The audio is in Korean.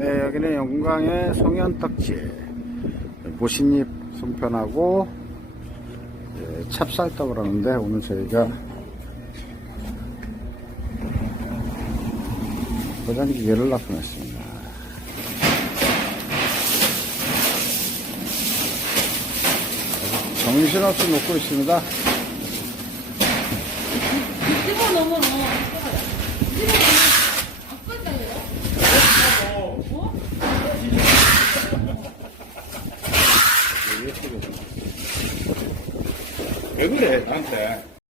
네, 여기는 영광의 송현떡집. 모신잎 송편하고 찹쌀떡을 하는데, 오늘 저희가 포장기계를 납품했습니다. 정신없이 먹고 있습니다. 집어넣으면 왜 그래 나한테?